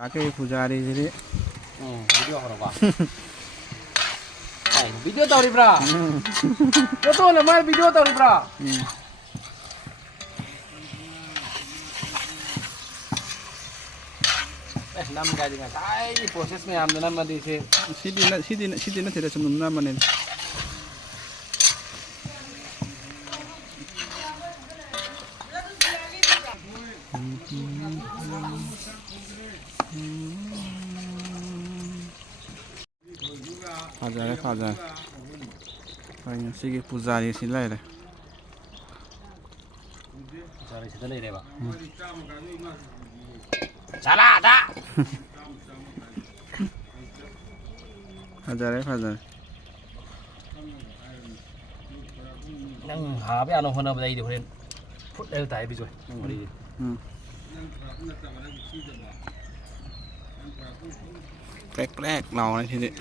Pakai pujari jadi. Video apa pak? Video tahu nih bra? Foto lemah video tahu nih bra? Nam kaji nggak? Ini prosesnya ambil nama di sini. Sidi na tidak sebelum nama nih. Fajar. Banyak sih pujari sila ya. Pujari situ nih deh pak. Salah ada. Fajar. Nang habi anu hona badai di horen. Put el tai bijoy. Nang mari. Plek เราในที่นี้